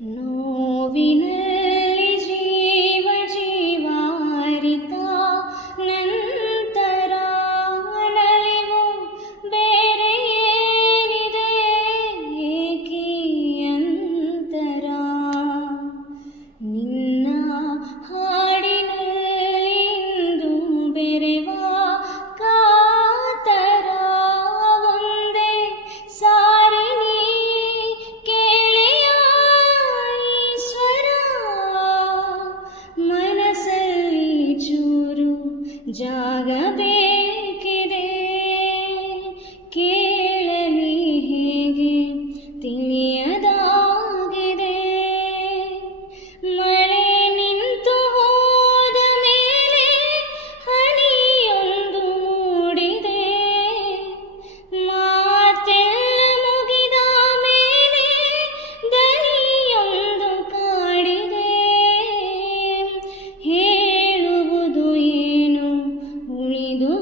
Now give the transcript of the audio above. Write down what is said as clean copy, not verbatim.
ನೋವಿನಲ್ಲಿ ಜೀವ ಜೀವಾರಿತ ನಂತರ ನಲಿವು ಬೇರೆ ಏನಿದೆ ಏಕೆ ಅಂತರ ನಿನ್ನ ಹಾಡಿನಲ್ಲಿಂದು ಬೆರೆವ ಕಾತರ ಒಂದೇ ಸಾರಿ ನೀ ಕೇಳೆಯ ಈಶ್ವರ ಮನಸ್ಸಲ್ಲಿ ಚೂರು ಜಾಗ ಬೇಕಿದೆ ಕೇಳಲಿ ಹೇಗೆ ತಿಳಿಯದಾಗಿದೆ ಮಳೆ ನಿಂತು ಹೋದ ಮೇಲೆ ಹನಿಯೊಂದು ಮೂಡಿದೆ ಮಾತೆಲ್ಲ ಮುಗಿದ ಮೇಲೆ ದನಿಯೊಂದು ಕಾಡಿದೆ ಹೇಳುವುದು ಏನು ಉಳಿದು